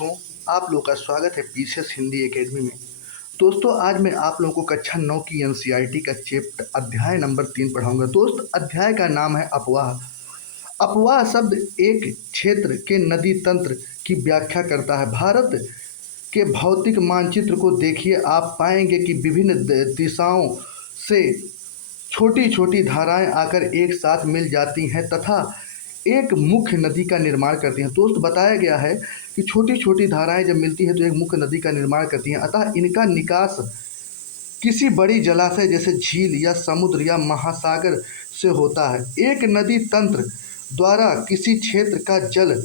दोस्तों, आप लोगों का स्वागत है पीसीएस हिंदी एकेडमी में। दोस्तों, आज मैं आप लोगों को कक्षा 9 की एनसीईआरटी का चैप्टर अध्याय नंबर 3 पढ़ाऊंगा। दोस्त, अध्याय का नाम है अपवाह। अपवाह शब्द एक क्षेत्र के नदी तंत्र की व्याख्या करता है। भारत के भौतिक मानचित्र को देखिए, आप पाएंगे कि विभिन्न दिशाओं से छोटी छोटी धाराएं आकर एक साथ मिल जाती हैं तथा एक मुख्य नदी का निर्माण करती हैं। दोस्त, बताया गया है कि छोटी छोटी धाराएं जब मिलती हैं तो एक मुख्य नदी का निर्माण करती हैं। अतः इनका निकास किसी बड़ी जलाशय जैसे झील या समुद्र या महासागर से होता है। एक नदी तंत्र द्वारा किसी क्षेत्र का जल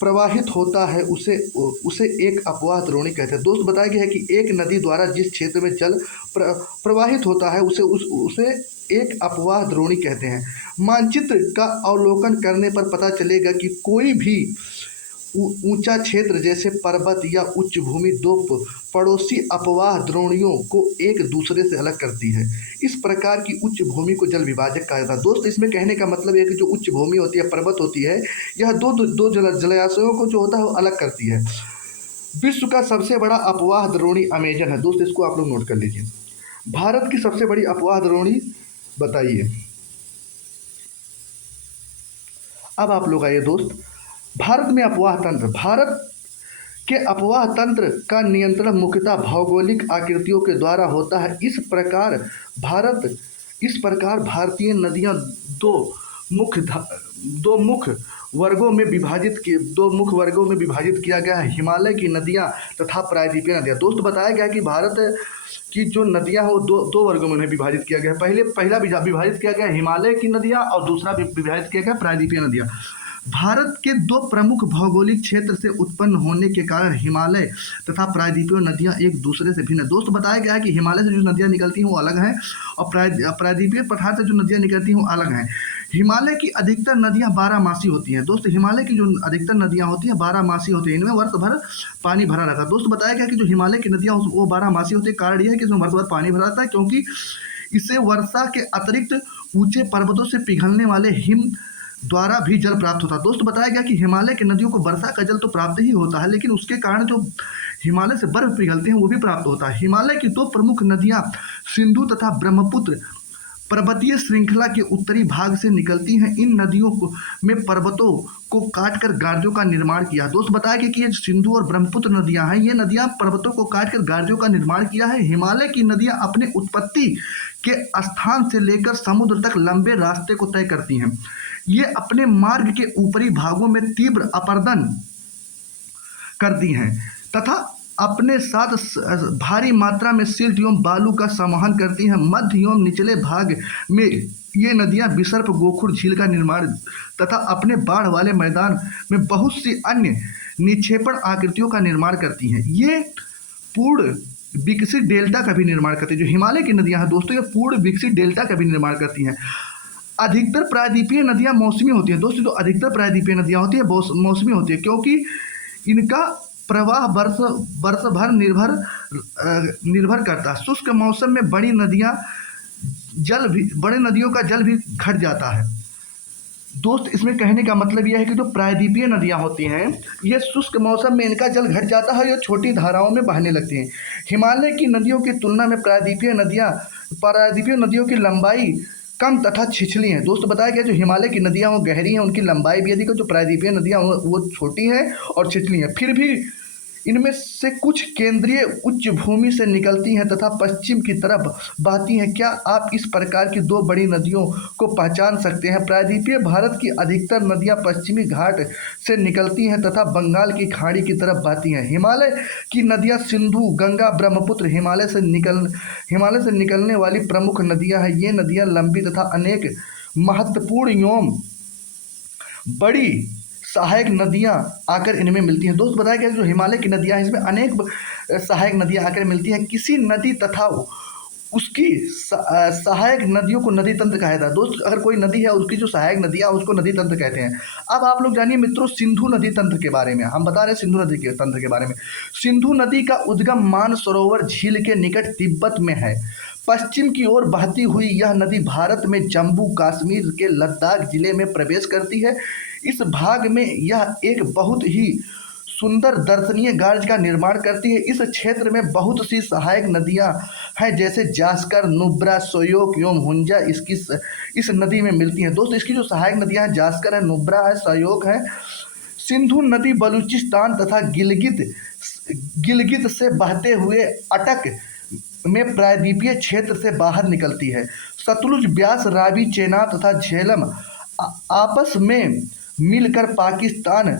प्रवाहित होता है उसे एक अपवाह द्रोणी कहते हैं। दोस्त, बताया गया है कि एक नदी द्वारा जिस क्षेत्र में जल प्रवाहित होता है उसे एक अपवाह द्रोणी कहते हैं। मानचित्र का अवलोकन करने पर पता चलेगा कि कोई भी ऊंचा क्षेत्र जैसे पर्वत या उच्च भूमि दो पड़ोसी अपवाह द्रोणियों को एक दूसरे से अलग करती है। इस प्रकार की उच्च भूमि को जल विभाजक कहा जाता है। दोस्त, इसमें कहने का मतलब है कि जो उच्च भूमि होती है, पर्वत होती है, यह दो जलाशयों को जो होता है वो अलग करती है। विश्व का सबसे बड़ा अपवाह द्रोणी अमेजन है। दोस्त, इसको आप लोग नोट कर लीजिए। भारत की सबसे बड़ी अपवाह द्रोणी बताइए। अब आप लोग आइए दोस्त, भारत में अपवाह तंत्र। भारत के अपवाह तंत्र का नियंत्रण मुख्यतः भौगोलिक आकृतियों के द्वारा होता है। इस प्रकार भारतीय नदियां दो मुख्य वर्गों में विभाजित किया गया है, हिमालय की नदियां तथा प्रायद्वीपीय नदियां। दोस्त, बताया गया कि भारत की जो नदियां हैं वो दो वर्गों में उन्हें विभाजित किया गया है। पहला विभाजित किया गया हिमालय की नदियां और दूसरा विभाजित किया गया प्रायद्वीपीय नदियां। भारत के दो प्रमुख भौगोलिक क्षेत्र से उत्पन्न होने के कारण हिमालय तथा प्रायद्वीपीय नदियां एक दूसरे से भिन्न है। दोस्त, बताया गया है कि हिमालय से जो नदियां निकलती हैं वो अलग हैं और प्रायद्वीपीय पठार से जो नदियां निकलती हैं वो अलग हैं। हिमालय की अधिकतर नदियां 12 मासी होती हैं। दोस्त, हिमालय की जो अधिकतर नदियां होती हैं 12 मासी होती हैं, इनमें वर्ष भर पानी भरा रहता है। दोस्त, बताया गया कि जो हिमालय की नदियां वो 12 मासी होती है। कारण यह है कि इसमें वर्ष भर पानी भरा रहता है, क्योंकि इसे वर्षा के अतिरिक्त ऊंचे पर्वतों से पिघलने वाले हिम द्वारा भी जल प्राप्त होता है। दोस्त, बताया गया कि हिमालय की नदियों को वर्षा का जल तो प्राप्त ही होता है, लेकिन उसके कारण जो हिमालय से बर्फ पिघलते हैं वो भी प्राप्त होता है। हिमालय की दो प्रमुख नदियां सिंधु तथा ब्रह्मपुत्र पर्वतीय श्रृंखला के उत्तरी भाग से निकलती हैं। इन नदियों में पर्वतों को काटकर गार्जों का निर्माण किया। दोस्त, बताया गया कि ये सिंधु और ब्रह्मपुत्र नदियां हैं, ये नदियां पर्वतों को काटकर गार्जों का निर्माण किया है। हिमालय की नदियां अपने उत्पत्ति के स्थान से लेकर समुद्र तक लंबे रास्ते को तय करती हैं। ये अपने मार्ग के ऊपरी भागों में तीव्र अपरदन करती हैं तथा अपने साथ भारी मात्रा में सिल्ट एवं बालू का संवहन करती हैं। मध्य एवं निचले भाग में ये नदियां विसर्प गोखुर झील का निर्माण तथा अपने बाढ़ वाले मैदान में बहुत सी अन्य निक्षेपण आकृतियों का निर्माण करती हैं। ये पूर्ण विकसित डेल्टा का भी निर्माण करती है। जो हिमालय की नदियां हैं दोस्तों, ये पूर्ण विकसित डेल्टा का भी निर्माण करती हैं। अधिकतर प्रायद्वीपीय नदियां मौसमी होती हैं। दोस्तों, जो अधिकतर प्रायद्वीपीय नदियां होती है मौसमी होती है, क्योंकि इनका प्रवाह वर्ष भर निर्भर करता है। शुष्क मौसम में बड़ी नदियों का जल भी घट जाता है। दोस्त, इसमें कहने का मतलब यह है कि जो प्रायद्वीपीय नदियां होती हैं ये शुष्क मौसम में इनका जल घट जाता है, ये छोटी धाराओं में बहने लगती हैं। हिमालय की नदियों की तुलना में प्रायद्वीपीय नदियों की लंबाई कम तथा छिछली हैं। दोस्त, बताया गया जो हिमालय की नदियां वो गहरी हैं, उनकी लंबाई भी अधिक है। जो प्रायद्वीपीय नदियां वो छोटी हैं और छिछली हैं। फिर भी इनमें से कुछ केंद्रीय उच्च भूमि से निकलती हैं तथा पश्चिम की तरफ बहती हैं। क्या आप इस प्रकार की दो बड़ी नदियों को पहचान सकते हैं? प्रायद्वीपीय भारत की अधिकतर नदियां पश्चिमी घाट से निकलती हैं तथा बंगाल की खाड़ी की तरफ बहती हैं। हिमालय की नदियां सिंधु, गंगा, ब्रह्मपुत्र हिमालय से निकलने वाली प्रमुख नदियां हैं। ये नदियां लंबी तथा अनेक महत्वपूर्ण एवं बड़ी सहायक नदियां आकर इनमें मिलती हैं। दोस्त, बताया गया जो हिमालय की नदियां हैं इसमें अनेक सहायक नदियां आकर मिलती हैं। किसी नदी तथा उसकी सहायक नदियों को नदी तंत्र कहा जाता है। दोस्त, अगर कोई नदी है उसकी जो सहायक नदियां उसको नदी तंत्र कहते हैं। अब आप लोग जानिए मित्रों सिंधु नदी तंत्र के बारे में। हम बता रहे हैं सिंधु नदी के तंत्र के बारे में। सिंधु नदी का उद्गम मानसरोवर झील के निकट तिब्बत में है। पश्चिम की ओर बहती हुई यह नदी भारत में जम्मू कश्मीर के लद्दाख जिले में प्रवेश करती है। इस भाग में यह एक बहुत ही सुंदर दर्शनीय गार्ज का निर्माण करती है। इस क्षेत्र में बहुत सी सहायक नदियां हैं, जैसे जास्कर, नुब्रा, सोयोक एवं हुंजा इस नदी में मिलती हैं। दोस्तों इसकी जो सहायक नदियां हैं, जास्कर है, नुब्रा है, सोयोक है। सिंधु नदी बलूचिस्तान तथा गिलगित से बहते हुए अटक में प्रायद्वीपीय क्षेत्र से बाहर निकलती है। सतलुज, ब्यास, रावी, चेनाब तथा झेलम आपस में मिलकर पाकिस्तान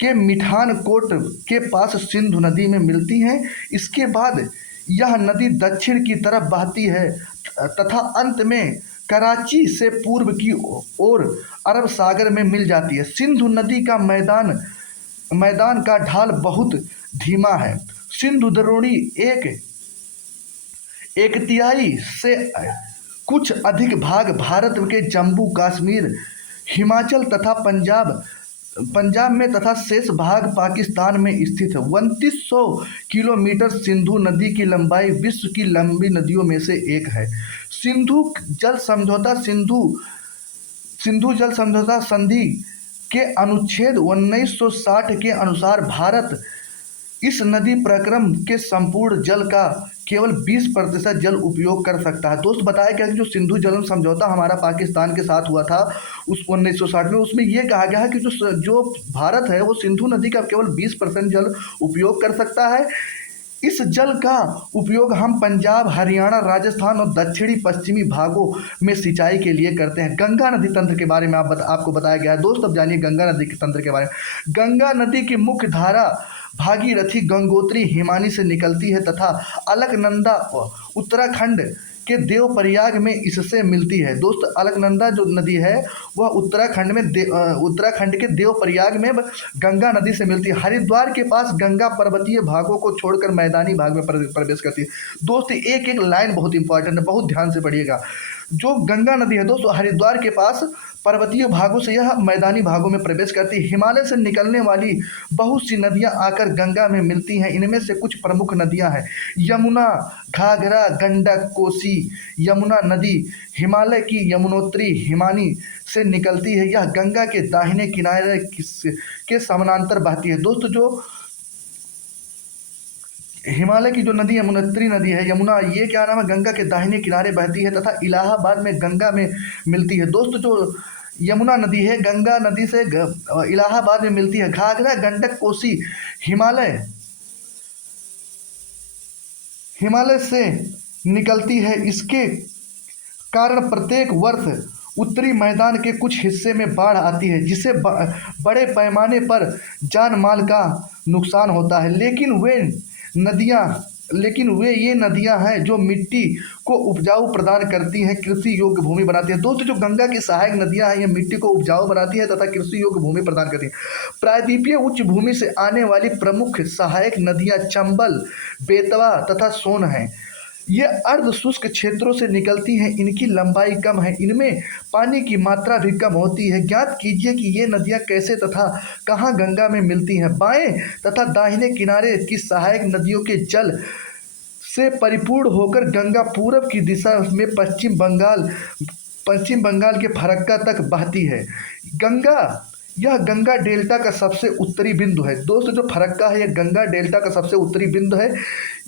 के मिठान कोट के पास सिंधु नदी में मिलती हैं। इसके बाद यह नदी दक्षिण की तरफ बहती है तथा अंत में कराची से पूर्व की ओर अरब सागर में मिल जाती है। सिंधु नदी का मैदान का ढाल बहुत धीमा है। सिंधु द्रोणी एक तिहाई से कुछ अधिक भाग भारत के जम्मू कश्मीर, हिमाचल तथा पंजाब में तथा शेष भाग पाकिस्तान में स्थित है। 2900 किलोमीटर सिंधु नदी की लंबाई विश्व की लंबी नदियों में से एक है। सिंधु जल समझौता संधि के अनुच्छेद 1960 के अनुसार भारत इस नदी प्रक्रम के संपूर्ण जल का केवल 20% जल उपयोग कर सकता है। दोस्त बताया गया कि जो सिंधु जल समझौता हमारा पाकिस्तान के साथ हुआ था उस 1960 में, उसमें यह कहा गया है कि जो भारत है वो सिंधु नदी का केवल 20% जल उपयोग कर सकता है। इस जल का उपयोग हम पंजाब, हरियाणा, राजस्थान और दक्षिणी पश्चिमी भागों में सिंचाई के लिए करते हैं। गंगा नदी तंत्र के बारे में आपको बताया गया है। दोस्त अब जानिए गंगा नदी के तंत्र के बारे में। गंगा नदी की मुख्य धारा भागीरथी, गंगोत्री, हिमानी से निकलती है तथा अलकनंदा उत्तराखंड के देवप्रयाग में इससे मिलती है। दोस्त अलकनंदा जो नदी है वह उत्तराखंड के देवप्रयाग में गंगा नदी से मिलती है। हरिद्वार के पास गंगा पर्वतीय भागों को छोड़कर मैदानी भाग में प्रवेश करती है। दोस्त एक एक लाइन बहुत इंपॉर्टेंट है, बहुत ध्यान से पढ़िएगा। जो गंगा नदी है दोस्तों हरिद्वार के पास पर्वतीय भागों से यह मैदानी भागों में प्रवेश करती है। हिमालय से निकलने वाली बहुत सी नदियां आकर गंगा में मिलती हैं। इनमें से कुछ प्रमुख नदियां हैं यमुना, घाघरा, गंडक, कोसी। यमुना नदी हिमालय की यमुनोत्री हिमानी से निकलती है। यह गंगा के दाहिने किनारे के समानांतर बहती है। दोस्तों जो हिमालय की जो नदी यमुनोत्री नदी है, यमुना, ये क्या नाम है, गंगा के दाहिने किनारे बहती है तथा इलाहाबाद में गंगा में मिलती है। दोस्तों जो यमुना नदी है गंगा नदी से इलाहाबाद में मिलती है। घाघरा, गंडक, कोसी हिमालय से निकलती है। इसके कारण प्रत्येक वर्ष उत्तरी मैदान के कुछ हिस्से में बाढ़ आती है, जिससे बड़े पैमाने पर जान माल का नुकसान होता है। लेकिन वे ये नदियां हैं जो मिट्टी को उपजाऊ प्रदान करती हैं, कृषि योग्य भूमि बनाती हैं। दोस्तों जो गंगा की सहायक नदियां हैं ये मिट्टी को उपजाऊ बनाती है तथा कृषि योग्य भूमि प्रदान करती हैं। प्रायद्वीपीय उच्च भूमि से आने वाली प्रमुख सहायक नदियां चंबल, बेतवा तथा सोन हैं। ये अर्ध शुष्क क्षेत्रों से निकलती हैं। इनकी लंबाई कम है, इनमें पानी की मात्रा भी कम होती है। ज्ञात कीजिए कि ये नदियाँ कैसे तथा कहाँ गंगा में मिलती हैं। बाएं तथा दाहिने किनारे की सहायक नदियों के जल से परिपूर्ण होकर गंगा पूर्व की दिशा में पश्चिम बंगाल के फरक्का तक बहती है। यह गंगा डेल्टा का सबसे उत्तरी बिंदु है। दोस्तों जो फरक्का है यह गंगा डेल्टा का सबसे उत्तरी बिंदु है।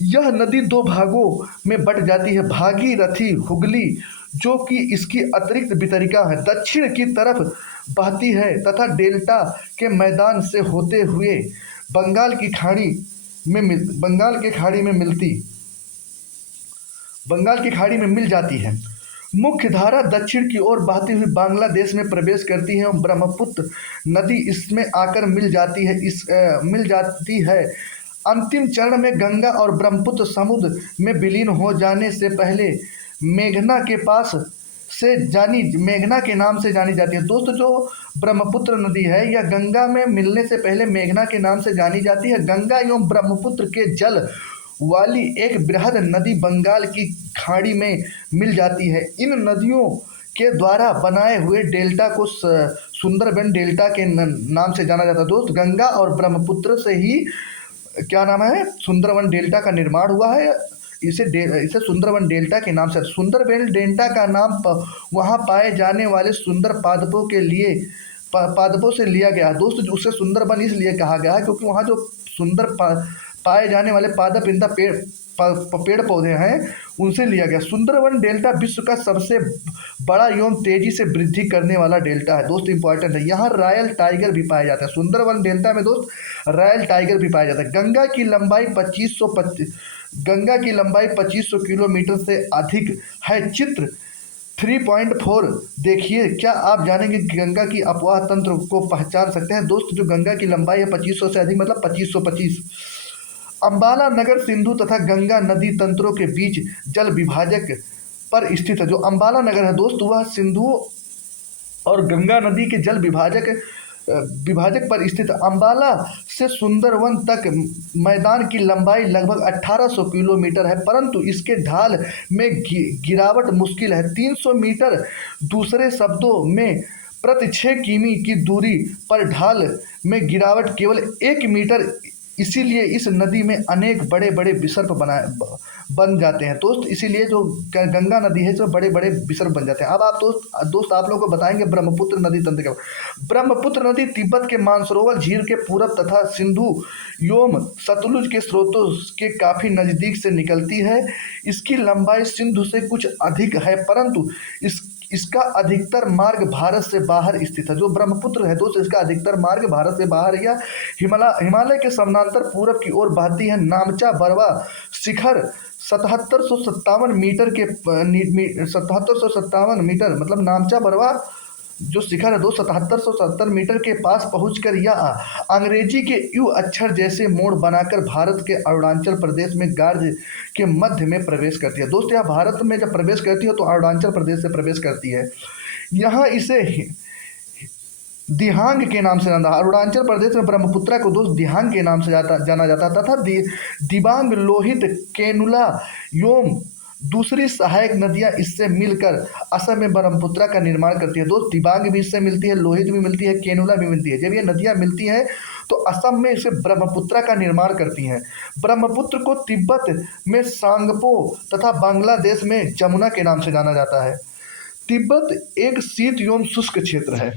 यह नदी दो भागों में बट जाती है, भागीरथी, हुगली, जो कि इसकी अतिरिक्त वितरिका है, दक्षिण की तरफ बहती है तथा डेल्टा के मैदान से होते हुए बंगाल की खाड़ी में मिल जाती है। मुख्य धारा दक्षिण की ओर बहती हुई बांग्लादेश में प्रवेश करती है और ब्रह्मपुत्र नदी इसमें आकर मिल जाती है। अंतिम चरण में गंगा और ब्रह्मपुत्र समुद्र में विलीन हो जाने से पहले मेघना के नाम से जानी जाती है। दोस्तों जो ब्रह्मपुत्र नदी है यह गंगा में मिलने से पहले मेघना के नाम से जानी जाती है। गंगा एवं ब्रह्मपुत्र के जल वाली एक बृहद नदी बंगाल की खाड़ी में मिल जाती है। इन नदियों के द्वारा बनाए हुए डेल्टा को सुंदरबन डेल्टा के नाम से जाना जाता है। दोस्त गंगा और ब्रह्मपुत्र से ही क्या नाम है, सुंदरबन डेल्टा का निर्माण हुआ है। इसे सुंदरबन डेल्टा के नाम से, सुंदरबन डेल्टा का नाम वहाँ पाए जाने वाले सुंदर पादपों के लिए पादपों से लिया गया है। दोस्त जो उसे सुंदरबन इसलिए कहा गया है क्योंकि वहाँ जो सुंदर पाए जाने वाले पादप इंदा पेड़ पौधे हैं उनसे लिया गया। सुंदरबन डेल्टा विश्व का सबसे बड़ा एवं तेजी से वृद्धि करने वाला डेल्टा है। दोस्त इंपॉर्टेंट है, यहाँ रॉयल टाइगर भी पाए जाते हैं। सुंदरबन डेल्टा में दोस्त रॉयल टाइगर भी पाया जाता है। गंगा की लंबाई 2500 किलोमीटर से अधिक है। चित्र 3.4 देखिए, क्या आप जानेंगे कि गंगा की अपवाह तंत्र को पहचान सकते हैं? दोस्त जो गंगा की लंबाई है 2500 से अधिक मतलब 2525। अंबाला नगर सिंधु तथा गंगा नदी तंत्रों के बीच जल विभाजक पर स्थित है। जो अंबाला नगर है दोस्त वह सिंधु और गंगा नदी के जल विभाजक पर स्थित। अंबाला से सुंदरवन तक मैदान की लंबाई लगभग 1800 किलोमीटर है, परंतु इसके ढाल में गिरावट मुश्किल है 300 मीटर। दूसरे शब्दों में प्रति 6 किमी की दूरी पर ढाल में गिरावट केवल 1 मीटर। इसीलिए इस नदी में अनेक बड़े बड़े विसर्प बन जाते हैं दोस्त। इसीलिए जो गंगा नदी है जो बड़े बड़े विसर्प बन जाते हैं। अब आप दोस्त आप लोगों को बताएंगे ब्रह्मपुत्र नदी तंत्र के। ब्रह्मपुत्र नदी तिब्बत के मानसरोवर झील के पूरब तथा सिंधु एवं सतलुज के स्रोतों के काफ़ी नज़दीक से निकलती है। इसकी लंबाई सिंधु से कुछ अधिक है, परंतु इसका अधिकतर मार्ग भारत से बाहर स्थित है। जो ब्रह्मपुत्र है दोस्त इसका अधिकतर मार्ग भारत से बाहर या हिमालय के समानांतर पूरब की ओर बहती है। नामचा बरवा शिखर 7757 मीटर के 7757 मीटर मतलब नामचा बरवा जो शिखर है 7770 मीटर के पास पहुंचकर यह अंग्रेजी के यू अक्षर जैसे मोड़ बनाकर भारत के अरुणाचल प्रदेश में गार्ज के मध्य में प्रवेश करती है। दोस्त यह भारत में जब प्रवेश करती है तो अरुणाचल प्रदेश से प्रवेश करती है। यहाँ इसे दिहांग के नाम से जाना। अरुणाचल प्रदेश में ब्रह्मपुत्रा को दोस्त दिहांग के नाम से जाना जाता तथा दिबांग, लोहित, केनुला एवं दूसरी सहायक नदियां इससे मिलकर असम में ब्रह्मपुत्रा का निर्माण करती है। दोस्त दिबांग भी इससे मिलती है, लोहित भी मिलती है, केनुला भी मिलती है। जब ये नदियां मिलती हैं तो असम में इसे ब्रह्मपुत्रा का निर्माण करती हैं। ब्रह्मपुत्र को तिब्बत में सांगपो तथा बांग्लादेश में जमुना के नाम से जाना जाता है। तिब्बत एक शीत एवं शुष्क क्षेत्र है।